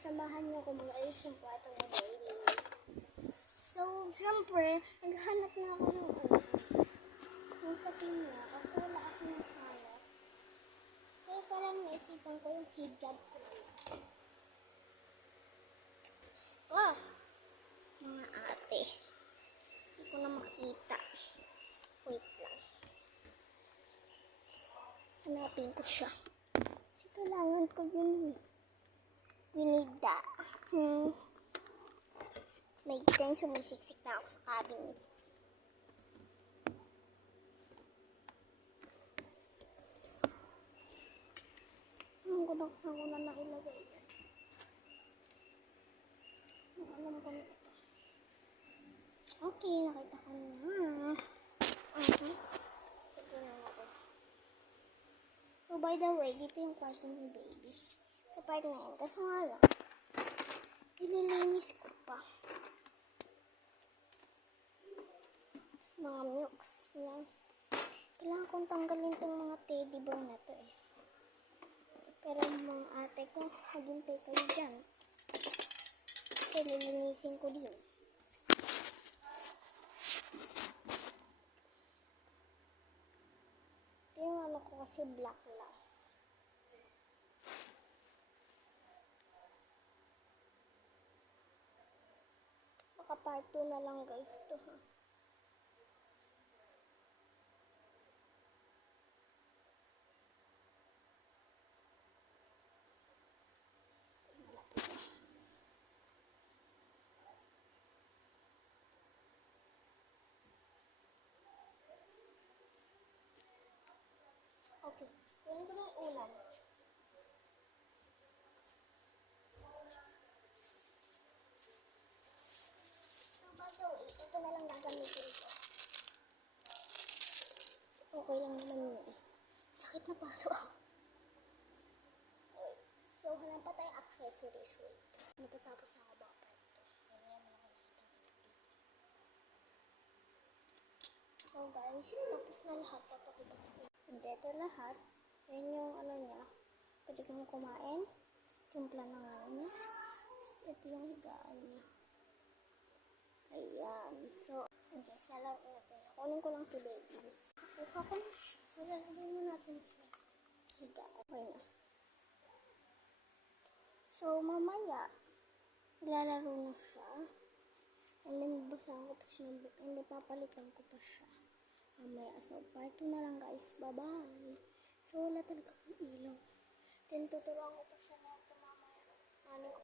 samahan niyo ako mag-ayos ng kwarto ni baby. So, syempre, naghanap na ako ng yung sakin niya kasi wala kasi ng hanap. Kaya parang naisipan ko yung hijab ko naman. Mga ate. Hindi ko na makita. Wait lang. Hanapin ko siya. Kasi kailangan ko yun. Ginida. May gitang sumisiksik na ako sa cabinet. Alam ko na saan ko na nailagay yan. Alam ko na ito. Okay, nakita ko na. Ito na ako. So, by the way, dito yung kwarto ng baby. Sa part na yun. Kaso nga lang, nililinis ko pa. Mga milks. Yan. Kailangan kong tanggalin itong mga teddy bear na to eh. Pero mga ate ko, maghintay kayo dyan. Kasi lilinisin ko din. Ito yung ano ko kasi black lang. Baka part 2 na lang guys ito ha. Okay, kunin ko na yung ulan. So, by the way, ito na lang gagamitin ko. Okay lang naman yan. Sakit na paso. Wait. So, hanap pa tayong accessories. Wait. Matatapos ako ba pa ito. Meron naman ako nakita dito. So, guys, tapos na lahat. Papakita ko sa'yo. Dito lahat. Yan yung ano niya. Pwede kong kumain. Timpla ng ano niya. Ito yung higaan niya. Ayan. So, okay. Salaw natin. Kunin ko lang si baby. Ikaw ko na siya. So, lalagay mo natin siya. Higaan. Okay na. So, mamaya, lalaro na siya. And then, basahan ko pa siya ng book. And then, papalitan ko pa siya. Mamaya. So, part 2 na lang guys. Bye-bye. So, wala talaga akong ilaw. Then, tuturuan ko pa